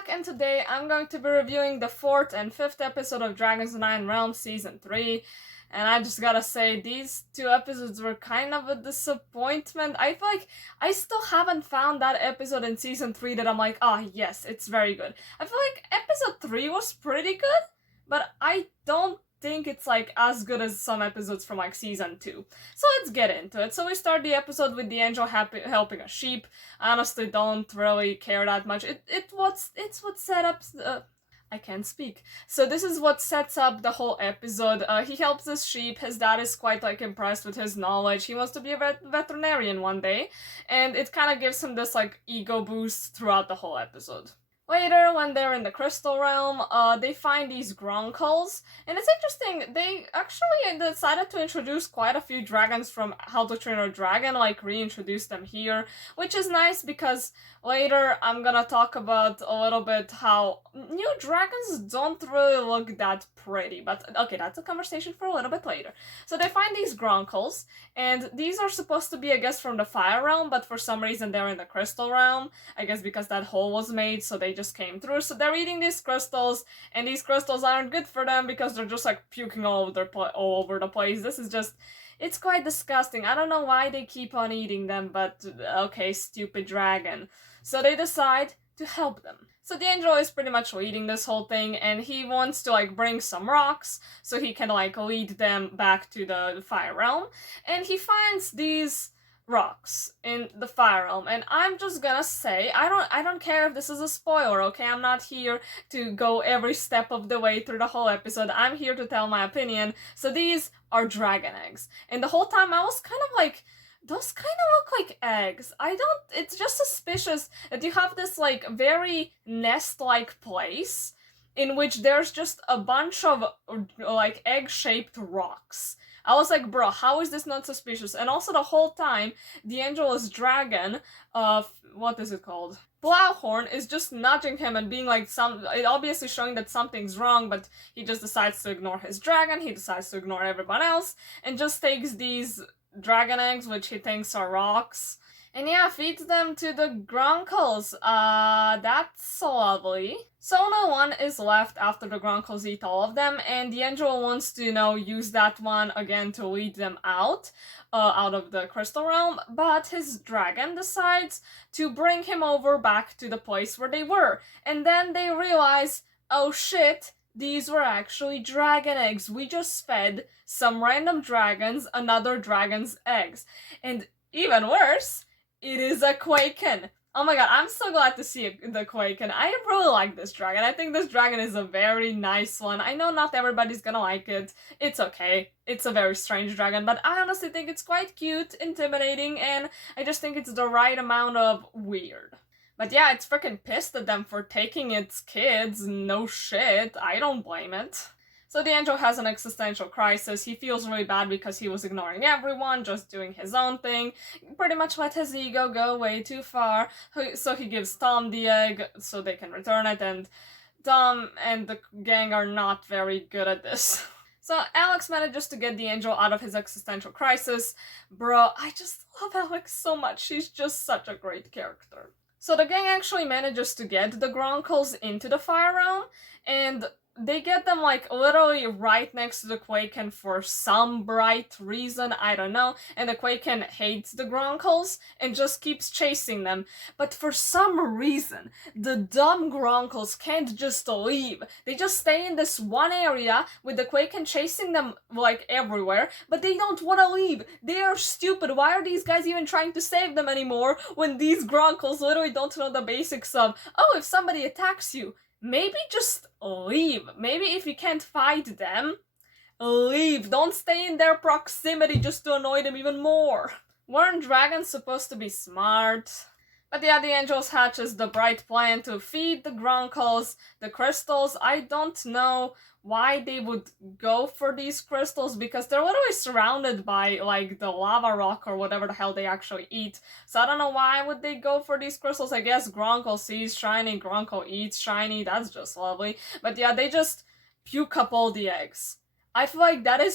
back, and today I'm going to be reviewing the 4th and 5th episode of Dragon's Nine Realms Season 3. And I just gotta say, these two episodes were kind of a disappointment. I feel like I still haven't found that episode in Season 3 that I'm like, yes, it's very good. I feel like episode 3 was pretty good, but I don't think it's like as good as some episodes from like season 2. So let's get into it. So we start the episode with the angel helping a sheep. I honestly don't really care that much. It's what set up I can't speak. So this is what sets up the whole episode. He helps his sheep. His dad is quite like impressed with his knowledge. He wants to be a veterinarian one day, and it kind of gives him this like ego boost throughout the whole episode. Later, when they're in the Crystal Realm, they find these Gronkles, and it's interesting, they actually decided to introduce quite a few dragons from How to Train Your Dragon, like reintroduce them here, which is nice because later I'm gonna talk about a little bit how new dragons don't really look that pretty, but okay, that's a conversation for a little bit later. So they find these Gronkles, and these are supposed to be, I guess, from the Fire Realm, but for some reason they're in the Crystal Realm, I guess because that hole was made, so they just came through. So they're eating these crystals, and these crystals aren't good for them because they're just like puking all over the place. This is just, it's quite disgusting. I don't know why they keep on eating them, but okay, stupid dragon. So they decide to help them. So the angel is pretty much leading this whole thing, and he wants to like bring some rocks so he can like lead them back to the Fire Realm, and he finds these rocks in the Fire Realm, and I'm just gonna say, I don't care if this is a spoiler, okay? I'm not here to go every step of the way through the whole episode. I'm here to tell my opinion. So these are dragon eggs, and the whole time I was kind of like, those kind of look like eggs. It's just suspicious that you have this like very nest-like place in which there's just a bunch of like egg-shaped rocks. I was like, bro, how is this not suspicious? And also the whole time, the angel's dragon, what is it called? Plowhorn is just nudging him and being like obviously showing that something's wrong, but he just decides to ignore his dragon, he decides to ignore everyone else, and just takes these dragon eggs, which he thinks are rocks, and yeah, feeds them to the Gronkles. That's lovely. So no one is left after the Gronkles eat all of them, and the angel wants to, use that one again to lead them out of the Crystal Realm, but his dragon decides to bring him over back to the place where they were, and then they realize, oh shit, these were actually dragon eggs. We just fed some random dragons another dragon's eggs. And even worse, it is a Quaken. Oh my god, I'm so glad to see the Quaken. I really like this dragon. I think this dragon is a very nice one. I know not everybody's gonna like it. It's okay. It's a very strange dragon, but I honestly think it's quite cute, intimidating, and I just think it's the right amount of weird. But yeah, it's freaking pissed at them for taking its kids. No shit, I don't blame it. So the angel has an existential crisis. He feels really bad because he was ignoring everyone, just doing his own thing, pretty much let his ego go way too far. So he gives Tom the egg so they can return it, and Tom and the gang are not very good at this. So Alex manages to get the angel out of his existential crisis. Bro, I just love Alex so much. She's just such a great character. So the gang actually manages to get the Gronkles into the Fire Realm, and they get them like literally right next to the Quaken for some bright reason, I don't know, and the Quaken hates the Gronkles and just keeps chasing them. But for some reason, the dumb Gronkles can't just leave. They just stay in this one area with the Quaken chasing them like everywhere, but they don't want to leave. They are stupid. Why are these guys even trying to save them anymore when these Gronkles literally don't know the basics of, oh, if somebody attacks you, maybe just leave. Maybe if you can't fight them, leave. Don't stay in their proximity just to annoy them even more. Weren't dragons supposed to be smart? But yeah, the angels hatches the bright plan to feed the Gronkles the crystals. I don't know why they would go for these crystals because they're literally surrounded by like the lava rock or whatever the hell they actually eat. So I don't know why would they go for these crystals. I guess Gronkle sees shiny, Gronkle eats shiny. That's just lovely. But yeah, they just puke up all the eggs. I feel like that is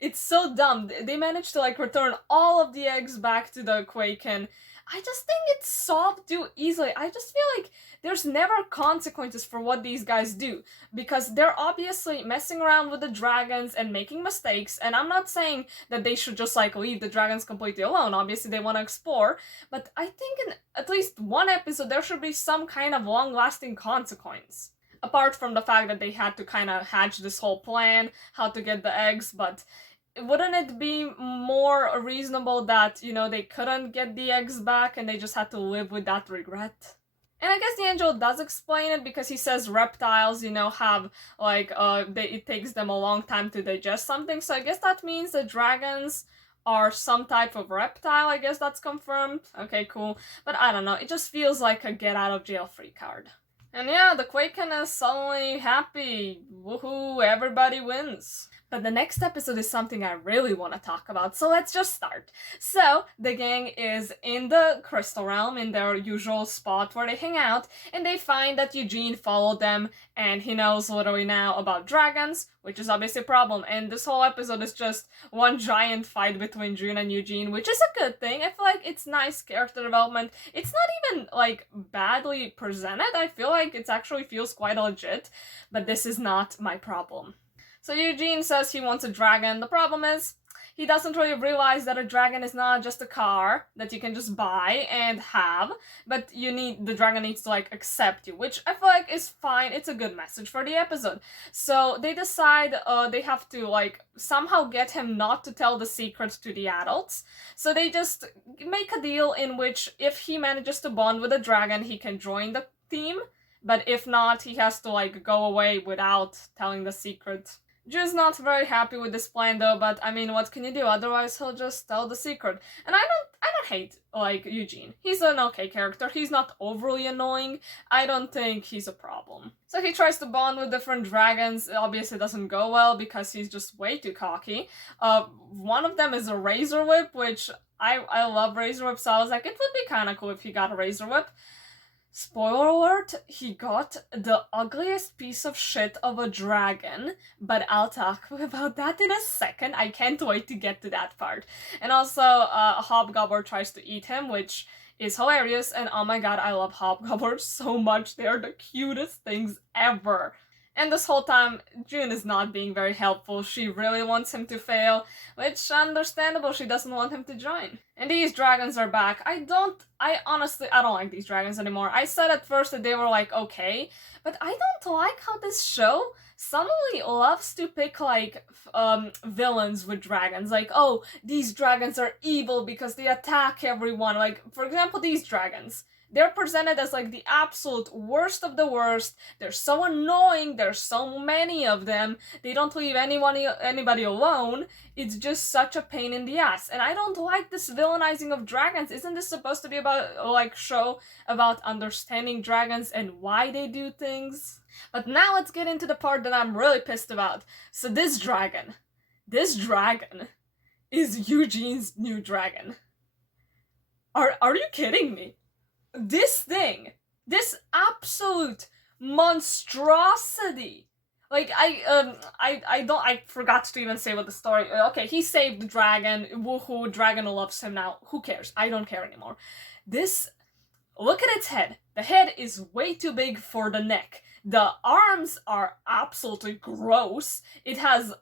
it's so dumb. They managed to like return all of the eggs back to the Quaken. I just think it's solved too easily. I just feel like there's never consequences for what these guys do because they're obviously messing around with the dragons and making mistakes. And I'm not saying that they should just like leave the dragons completely alone. Obviously, they want to explore, but I think in at least one episode there should be some kind of long-lasting consequence. Apart from the fact that they had to kind of hatch this whole plan, how to get the eggs, but wouldn't it be more reasonable that, they couldn't get the eggs back and they just had to live with that regret? And I guess the angel does explain it because he says reptiles, have, like, it takes them a long time to digest something, so I guess that means the dragons are some type of reptile, I guess that's confirmed. Okay, cool. But I don't know, it just feels like a get out of jail free card. And yeah, the Quaken is suddenly happy. Woohoo, everybody wins. But the next episode is something I really want to talk about, so let's just start. So, the gang is in the Crystal Realm, in their usual spot where they hang out, and they find that Eugene followed them, and he knows literally now about dragons, which is obviously a problem, and this whole episode is just one giant fight between June and Eugene, which is a good thing. I feel like it's nice character development. It's not even, like, badly presented. I feel like it actually feels quite legit, but this is not my problem. So Eugene says he wants a dragon. The problem is, he doesn't really realize that a dragon is not just a car that you can just buy and have, but the dragon needs to, like, accept you, which I feel like is fine. It's a good message for the episode. So they decide they have to, like, somehow get him not to tell the secret to the adults. So they just make a deal in which if he manages to bond with a dragon, he can join the team, but if not, he has to, like, go away without telling the secret. June's not very happy with this plan though, but I mean, what can you do? Otherwise, he'll just tell the secret. And I don't hate, like, Eugene. He's an okay character. He's not overly annoying. I don't think he's a problem. So he tries to bond with different dragons. It obviously doesn't go well because he's just way too cocky. One of them is a Razor Whip, which I love Razor Whip, so I was like, it would be kind of cool if he got a Razor Whip. Spoiler alert, he got the ugliest piece of shit of a dragon, but I'll talk about that in a second. I can't wait to get to that part. And also, a hobgoblin tries to eat him, which is hilarious, and oh my god, I love hobgoblins so much. They are the cutest things ever. And this whole time, June is not being very helpful. She really wants him to fail, which, understandable, she doesn't want him to join. And these dragons are back. I don't like these dragons anymore. I said at first that they were, like, okay, but I don't like how this show suddenly loves to pick, like, villains with dragons. Like, oh, these dragons are evil because they attack everyone. Like, for example, these dragons. They're presented as, like, the absolute worst of the worst. They're so annoying. There's so many of them. They don't leave anybody alone. It's just such a pain in the ass. And I don't like this villainizing of dragons. Isn't this supposed to be about, like, show about understanding dragons and why they do things? But now let's get into the part that I'm really pissed about. So this dragon is Eugene's new dragon. Are you kidding me? This absolute monstrosity. Like, I forgot to even say what the story. Okay, he saved the dragon. Woohoo! Dragon loves him now. Who cares? I don't care anymore. Look at its head. The head is way too big for the neck. The arms are absolutely gross. It has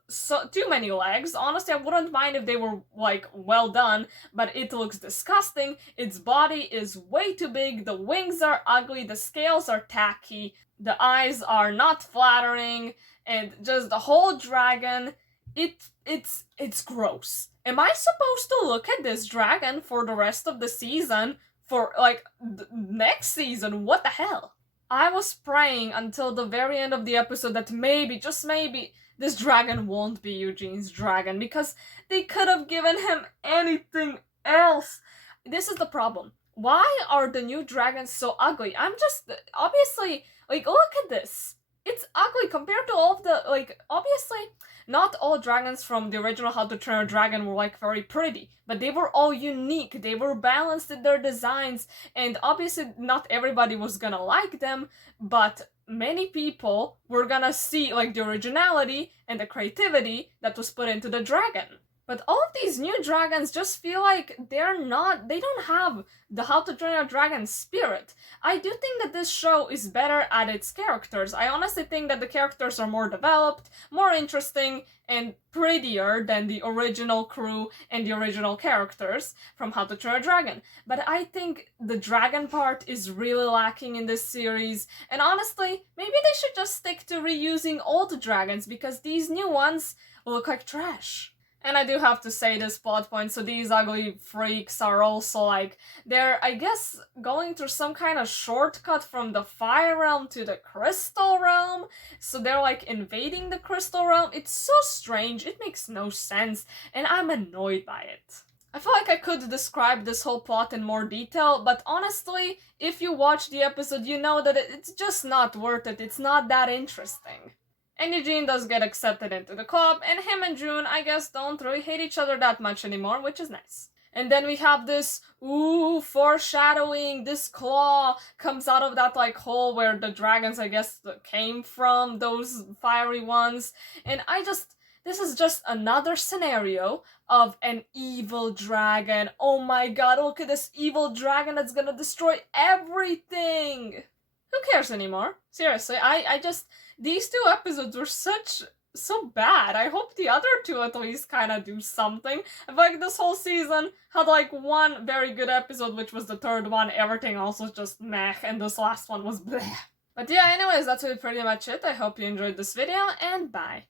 too many legs. Honestly, I wouldn't mind if they were, like, well done, but it looks disgusting. Its body is way too big. The wings are ugly. The scales are tacky. The eyes are not flattering. And just the whole dragon, it's gross. Am I supposed to look at this dragon for the rest of the season? For, like, next season? What the hell? I was praying until the very end of the episode that maybe, just maybe, this dragon won't be Eugene's dragon, because they could have given him anything else. This is the problem. Why are the new dragons so ugly? Obviously, like, look at this. It's ugly compared to all of the, like, obviously, not all dragons from the original How to Train a Dragon were, like, very pretty, but they were all unique, they were balanced in their designs, and obviously not everybody was gonna like them, but many people were gonna see, like, the originality and the creativity that was put into the dragon. But all of these new dragons just feel like they don't have the How to Train Your Dragon spirit. I do think that this show is better at its characters. I honestly think that the characters are more developed, more interesting, and prettier than the original crew and the original characters from How to Train Your Dragon. But I think the dragon part is really lacking in this series, and honestly, maybe they should just stick to reusing old dragons because these new ones look like trash. And I do have to say this plot point, so these ugly freaks are also like, they're, I guess, going through some kind of shortcut from the Fire Realm to the Crystal Realm, so they're like invading the Crystal Realm. It's so strange, it makes no sense, and I'm annoyed by it. I feel like I could describe this whole plot in more detail, but honestly, if you watch the episode, you know that it's just not worth it, it's not that interesting. And Eugene does get accepted into the club, and him and June, I guess, don't really hate each other that much anymore, which is nice. And then we have this, foreshadowing, this claw comes out of that, like, hole where the dragons, I guess, came from, those fiery ones. And this is just another scenario of an evil dragon. Oh my god, look at this evil dragon that's gonna destroy everything! Who cares anymore? Seriously, these two episodes were so bad. I hope the other two at least kind of do something. I feel like this whole season had like one very good episode, which was the third one. Everything else was just meh, and this last one was bleh. But yeah, anyways, that's pretty much it. I hope you enjoyed this video, and bye.